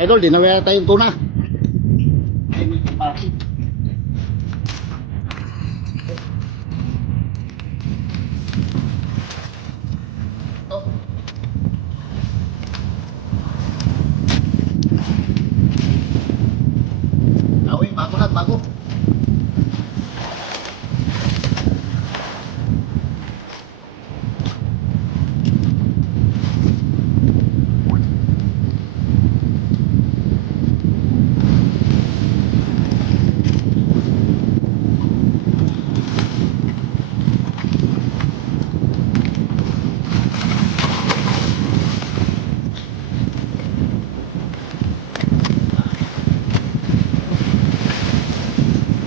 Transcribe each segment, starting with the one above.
Idol, di na wala tayong tuna. Ay, may kapatid. Oh. Uy, bago na, bago.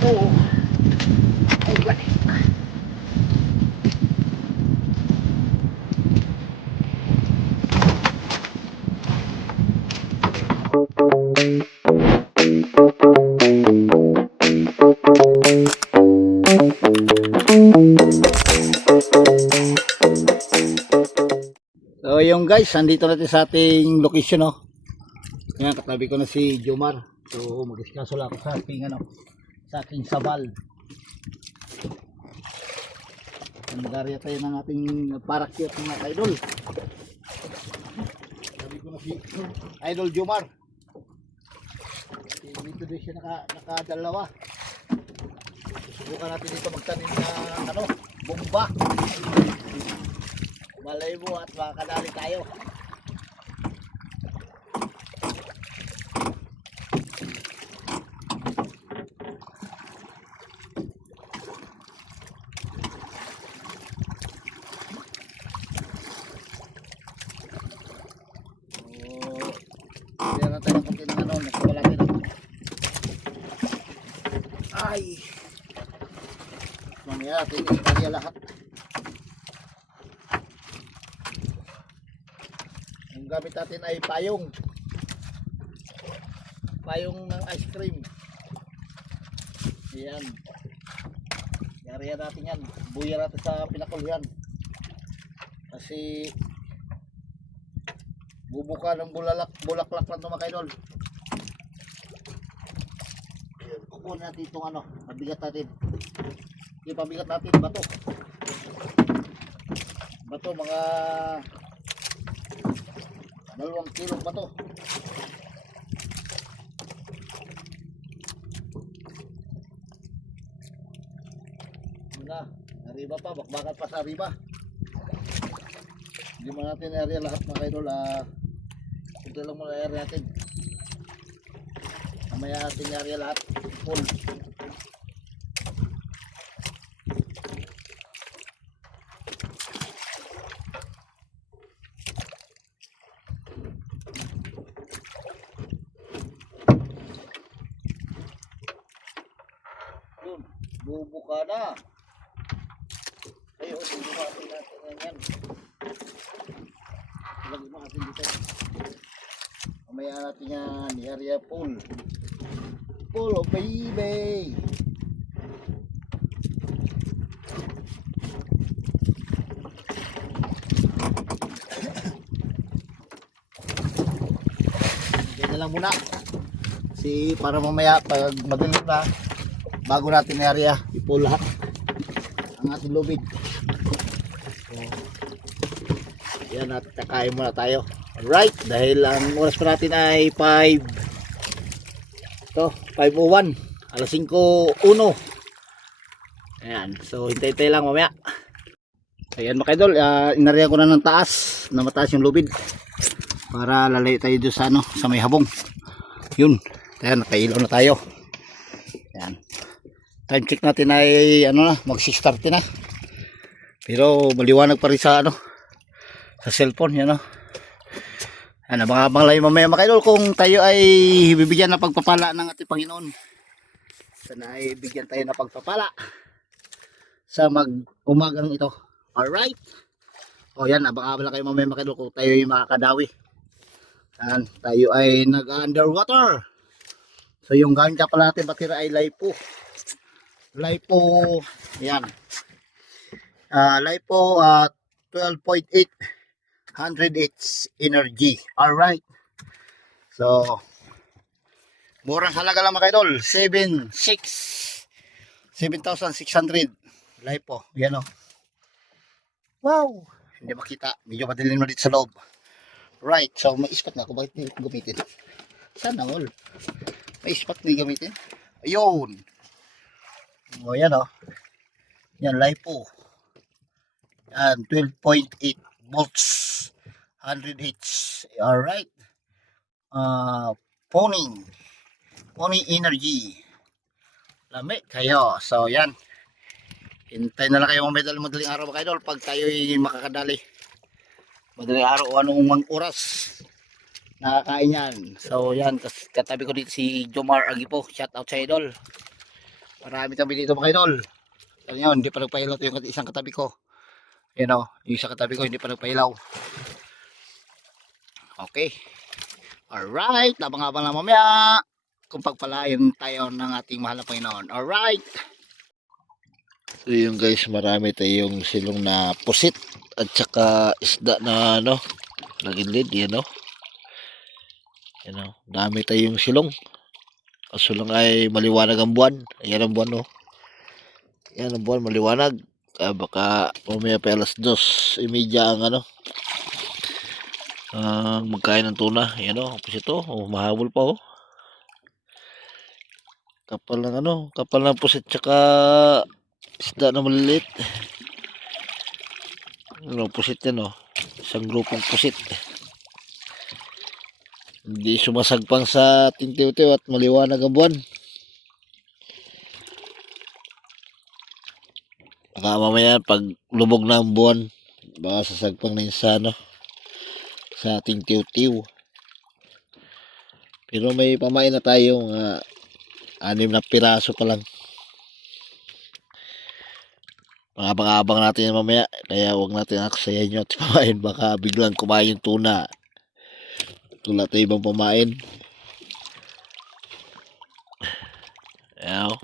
Oo. Ay, wala. So yung guys, andito natin sa ating location, no. Yan, katabi ko na si Jomar. So mag-iskaso lang ako sa aking sa aking sabal. Mag-area tayo ng ating parakyat mga idol. Katabi ko na si Idol Jomar. Dito din siya nakadalawa. Subukan natin dito magtanim ng bomba. Malay mo at makakadali tayo. Kaya na tayo ng konti ng nagkabalaki na. Ay! Mamaya natin isparya lahat. Ang gamit natin ay payong. Payong ng ice cream. Ayan. Yarihan natin yan. Buya natin sa pinakulyan. Kasi bubuka ng bulaklak lang ito mga kaidol. Kukunin natin itong pabigat natin. Yung pabigat natin, bato. Bato, mga 2 kilong bato. Muna, arriba pa, bakbakan pa sa arriba. Hindi mo natin area lahat mga kaidol. Ito lang muna area natin. Mamaya natin area lahat full. Yun, bubuka na. Ayun, bubukatin natin yan. Lagyan mo natin dito. Mamaya natin yan, area full. Full, oh baby. Ganyan lang muna. Kasi para mamaya pag madilim na, bago natin area, i-full lahat ang ating lubid. So, yan, at kakain muna tayo. Alright, dahil ang oras pa natin ay 5:01, alas 5:01. Ayan, so hintay-hintay lang mamaya. Ayan mga idol, inarihan ko na ng taas, na mataas yung lubid para lalay tayo doon sa sa may habong. Yun, ayan, nakailaw na tayo. Ayan, time check natin ay mag 6:30 na, pero maliwanag pa rin sa sa cellphone. Yan abang-abang lang mamaya mga idol kung tayo ay bibigyan ng pagpapala ng ating Panginoon. Sana ay bigyan tayo ng pagpapala sa umagang ito. Alright, o yan, abang-abang lang kayo mamaya mga idol kung tayo ay makakadawi. Yan, tayo ay nag-underwater. So yung gamit ka pala natin battery ay LiPo, yan, LiPo 12.8 100H energy. Alright, so Murang halaga lang mga idol. 7,600. Lipo. Yan o. Wow. Hindi makita. Medyo madilim na dito sa loob. Right. So may ispat na ako. Bakit hindi ko gamitin? Sana all. May ispat na gamitin. Ayun. O yan o. Yan. Lipo. Yan. 12.8 volts. 100 Hz. Alright. Pony Energy. Lami kayo. So yan. Hintay na lang kayo madaling araw mga idol pag tayo makakadali. Madaling araw o anong oras nakakain yan. So yan, katabi ko dito si Jomar Agipo. Shout out sa idol. Marami kami dito mga idol. Yan yun, hindi pa nagpailaw yung isang katabi ko. Yan o, yung isang katabi ko hindi pa nagpailaw. Okay. Alright, abang-abang na mamaya kung pagpalain tayo ng ating mahal na Panginoon. Alright. So yung guys, marami tayong silong na pusit at saka isda na ano, nagilid, yan o. Yan o, dami tayong silong. Kaso lang ay maliwanag ang buwan. Ayan ang buwan o. Yan ang buwan, maliwanag. Baka mamaya pa alas 2:30 ang ano. Magkain ng tuna. Yan o, pusit o. Mahabol pa o. Kapal ng ano, kapal ng pusit tsaka isda na maliliit. Ano, pusit yan o. Isang grupong pusit. Hindi sumasagpang sa tintiw-tiw at maliwanag ang buwan. Baka mamaya pag lubog na ang buwan, baka sasagpang na yun sa ano, sa ating tiw-tiw. Pero may pamain na tayong 6 na piraso pa lang. Abang-abang natin yan mamaya. Kaya huwag natin aksayan nyo at pamain. Baka biglang kumain yung tuna. Tula tayo ibang pamain. Ayan.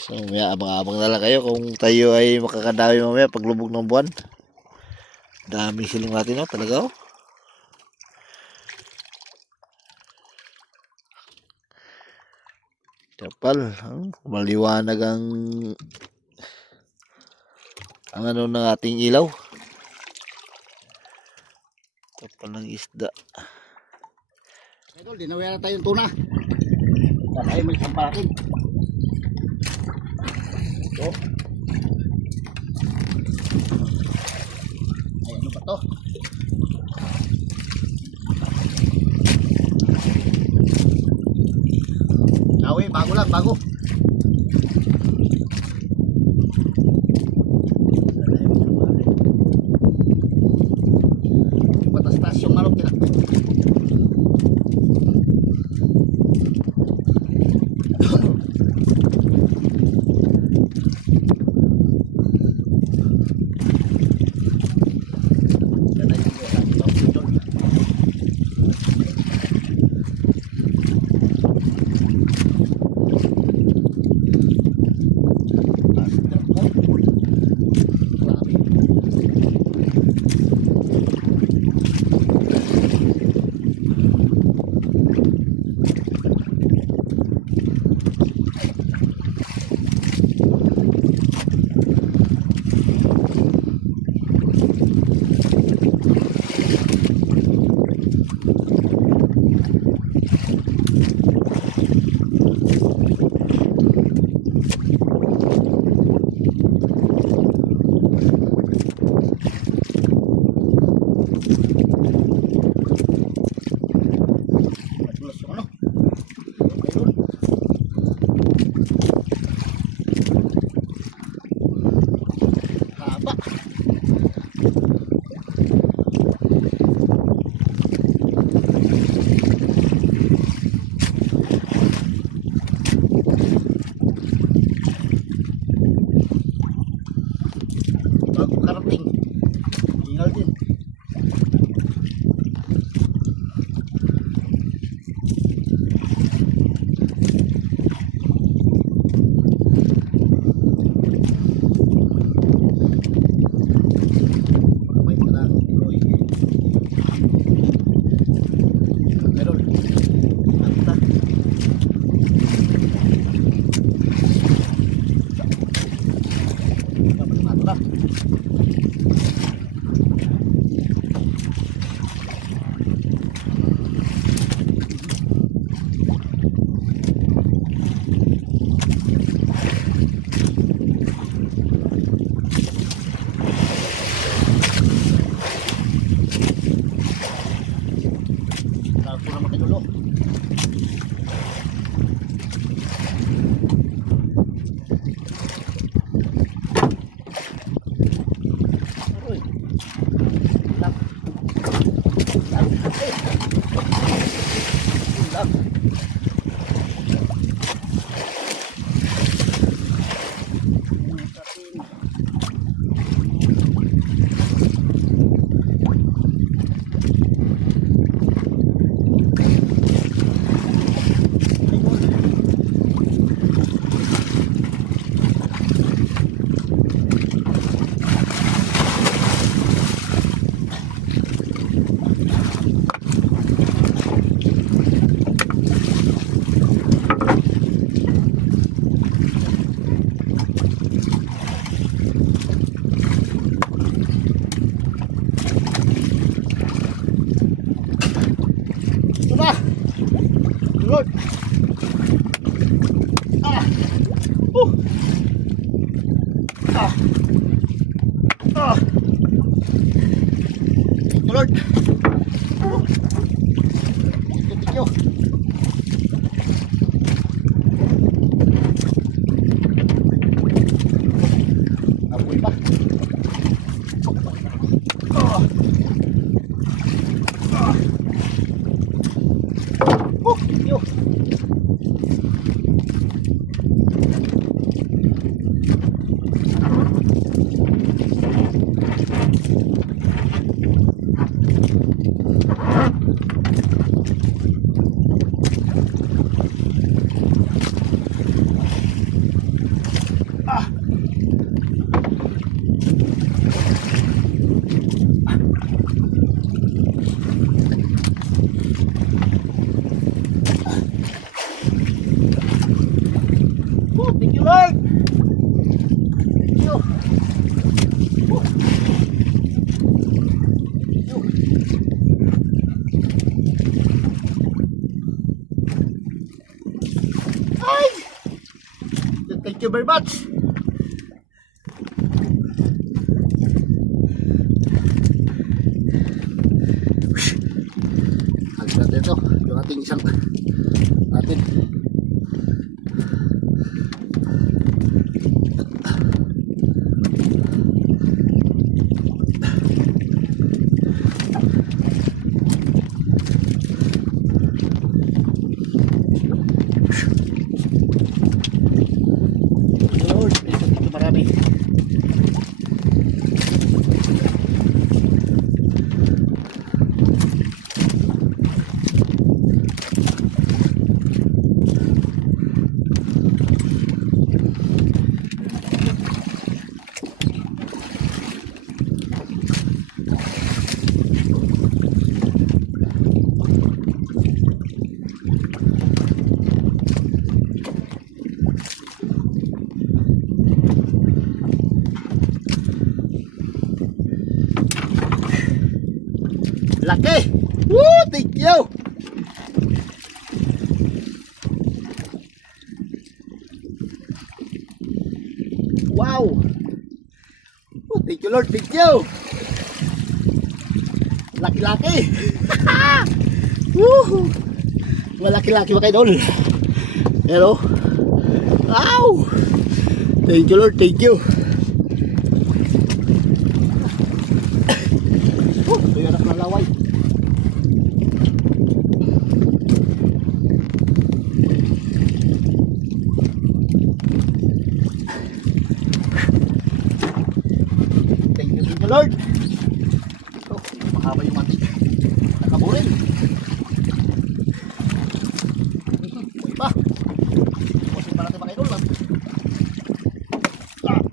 So mamaya abang-abang na lang kayo kung tayo ay makakadawi mamaya paglubog ng buwan. Dami siling natin o. Talaga o. Kapal, maliwanag ang ano ng ating ilaw. Kapal ng isda. Idol, dinawian na tayong tuna. Tayo may samparakin. Ito. Ay, ano ba to? Awi, bago lang, bago. Patas-tas yung manok nila. mga makinulo. Aroy. Lak. Lak. Lak. Lord. Ah. Ah. Ah. Thank you, Lord. Thank you. Apoy pa. Ah. Ah. Thank you. Thank you, Lord. Thank you. Ay! Thank you very much. Alis natin ito. Yung ating isang natin. Lord, ito marami. Laki! Woo! Thank you! Wow! Oh, thank you, Lord! Thank you! Laki-laki! Woo! Malaki-laki ba kayo doon? Hello? Wow! Thank you, Lord! Thank you! Oh, ito yung anak ng laway. Thank you, Lord. Ito, mahaba yung ating nakaburin. Uy pa. Pusin pa natin mga idol. Ah.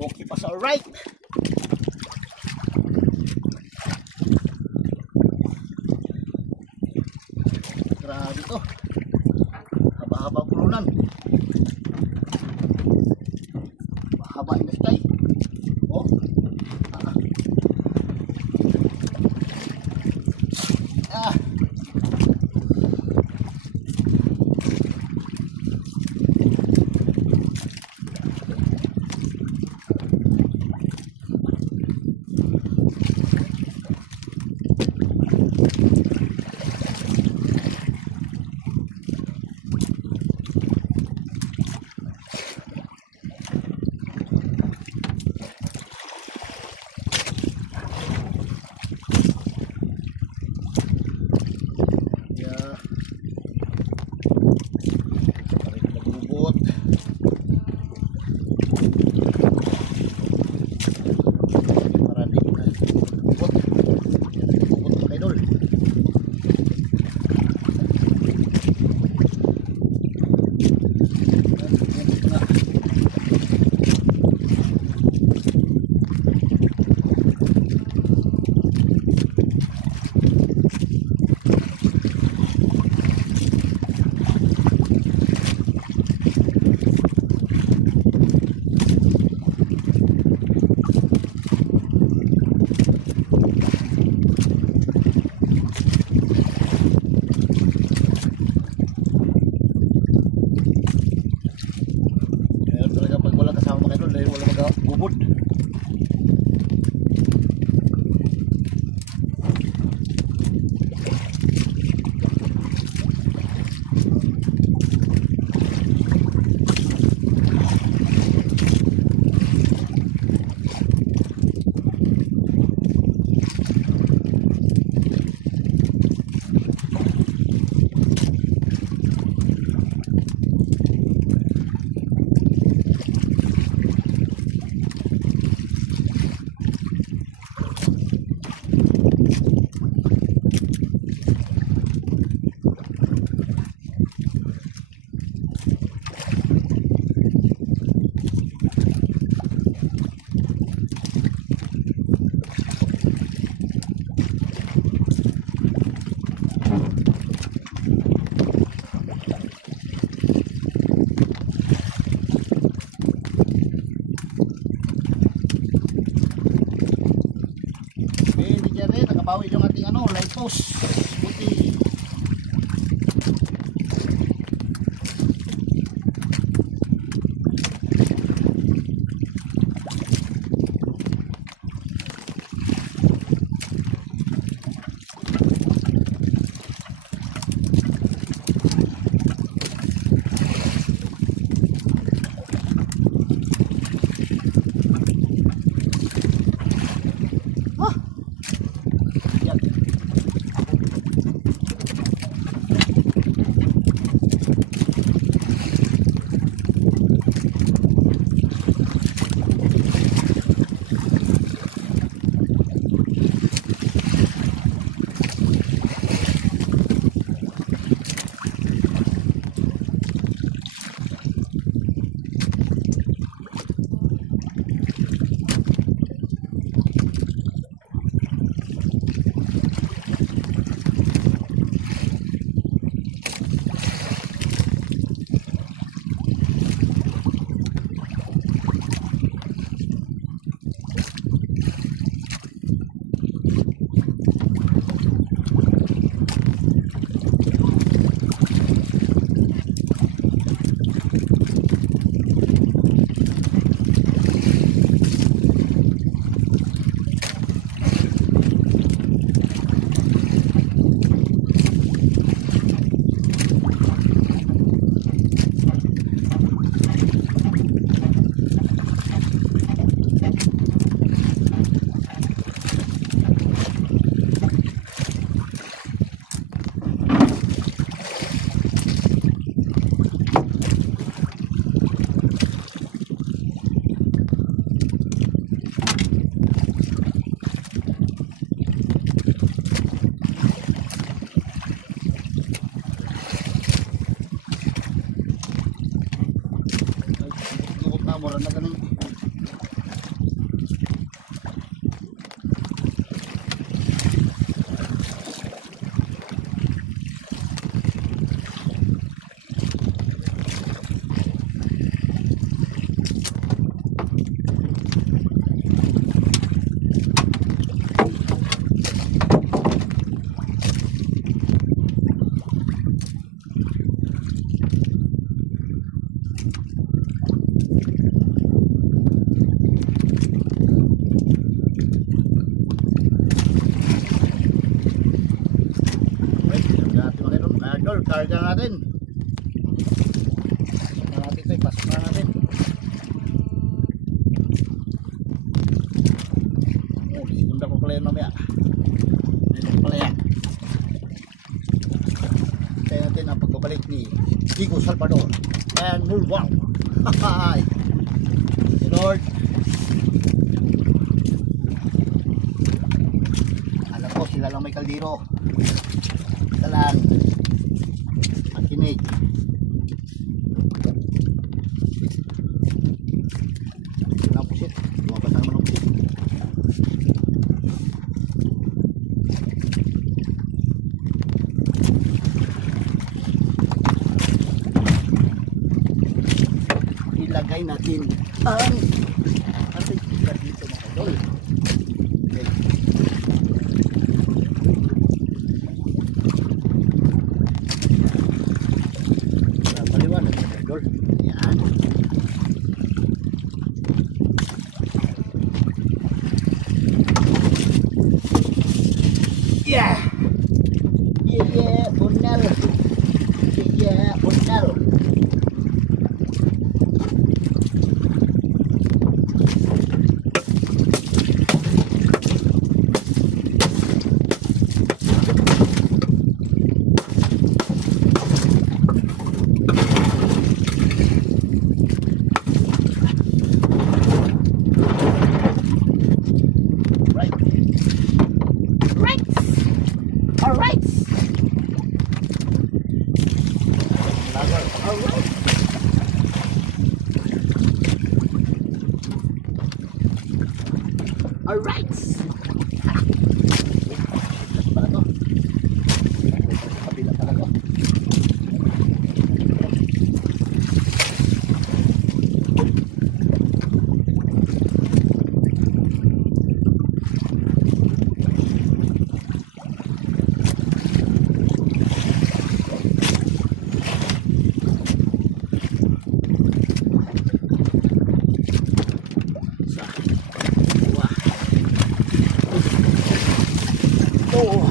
Okay pa sa right. Grabe to. Haba-haba pulunan. Haba in the sky. Oh. Ah. Ah. Yeah. Tarik magbubot. Marami na magbubot. Magbubot mga idol. Magbubot na. Meron talaga pag wala kasama mga idol dahil wala magbubot. Hindi dyan rin, nakabawi yung ating light post. Buti. Ah! Yan. natin. Pasok na natin. Oh, segunda ko pala yun mamaya. Dito pala yan. Hintayin natin ang pagbabalik ni Diego Salvador and Mulwang. Hi! Si Lord. Alam ko sila lang may kaldero. Sila lang makinig. Ang pusit. Lumabas na naman ang pusit. Ilagay natin ang ating ikat dito mga idol. Okay. Maliwanag mga idol. Yan. Yeah! Yeah, yeah, Bonel! Yeah, yeah, Bonel! Alright. Alright. Para to. Kabila pala to. Oh,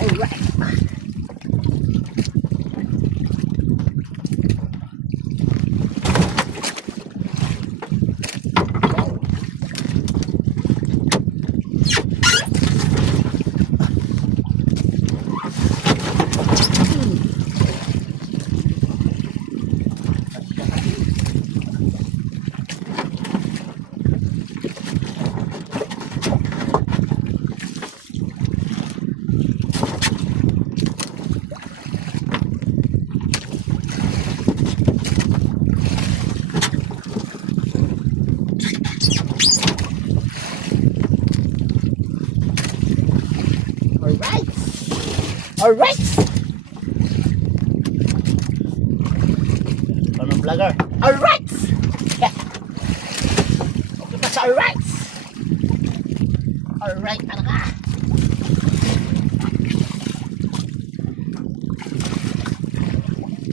all right. Alright! Anong vlogger? Alright! Yeah. Okay pa sa alright! Alright talaga!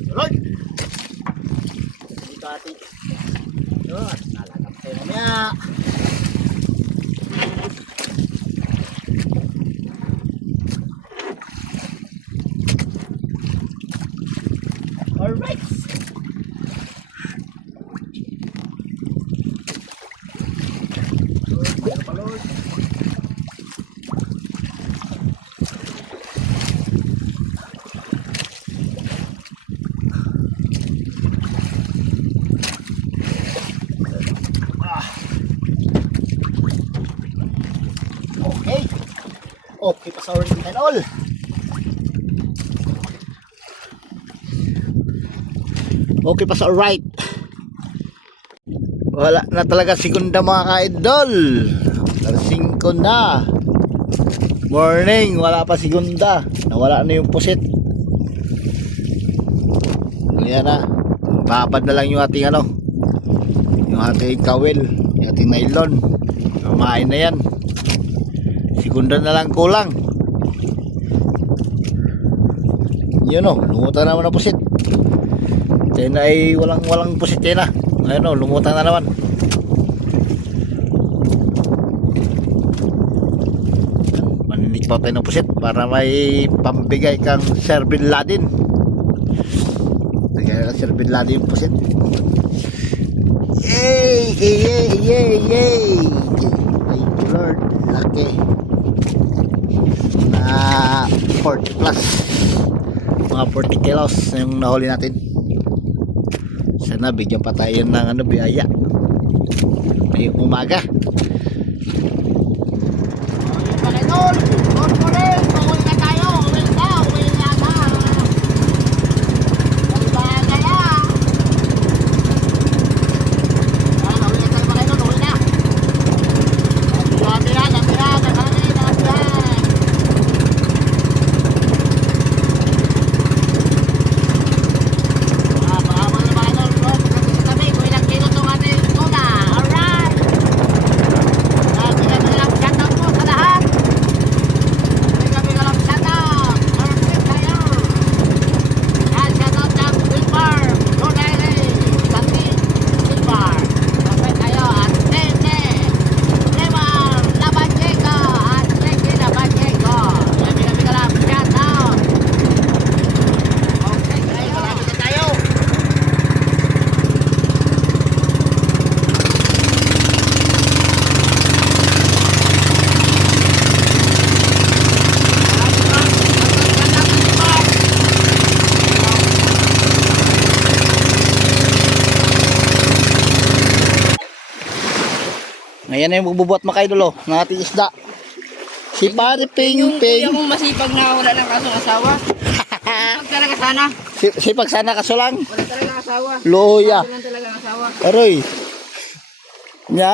Alright! Dito atin. Yun, nalagap tayo mamaya. Alright. Okay. Okay pa sa orange and all. Okay pa sa alright. Wala na talaga segunda mga ka-idol. Alas 5 na. Morning, wala pa segunda. Nawala na yung pusit. Ayan na. Babad na lang yung ating ano. Yung ating kawil. Yung ating nylon. Kumain na yan. Segunda na lang kulang. Yun o, lumutan naman ang pusit. Yan ay walang pusit yan na. Ayun o, lumutang na naman. Maninig pa tayo ng pusit para may pambigay kang Sir Bin Laden. sirbidlado yung pusit. Yay! Yay! Yay! Yay! Thank you Lord. Laki. Na 40 plus. Mga 40 kilos yung nahuli natin. Sana bigyan pa tayo ng biyaya. Ngayong umaga. Ngayon na yung magbubuhat mga idol ng ating isda. Si Pare Ping Ping. Yung kuya kong masipag na wala lang kasong asawa. Sipag talaga sana. Sipag sana kaso lang. Wala talaga asawa. Loya. Wala talaga asawa. Aroy. Nya.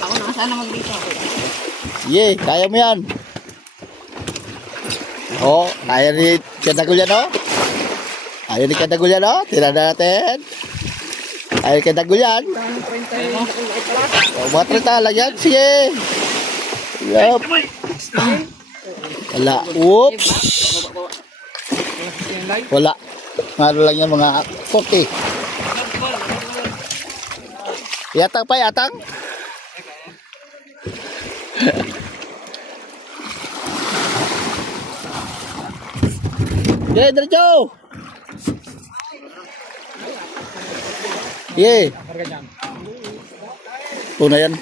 Ako na sana magrito. Ye, kaya mo yan. Oh, kaya ni Kadagul yan oh. Kaya ni Kadagul yan oh. Tira natin. Kaya ni Kadagul yan. Oh, mga 30 lang yan. Sige. Yup. Wala. Whoops. Wala. Ano lang yan mga 40. Yatang pa, yatang. Ye, diretso. Ye. Una yan.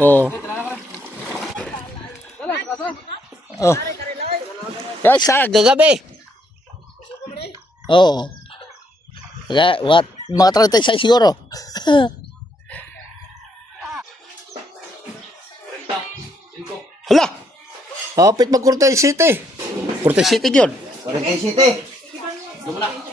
Oo. Oh. Yan sa gagabi. Oo. Kaya, what? Mga 36 siguro. Hala! Kapit mag-47. 47 yun. 47.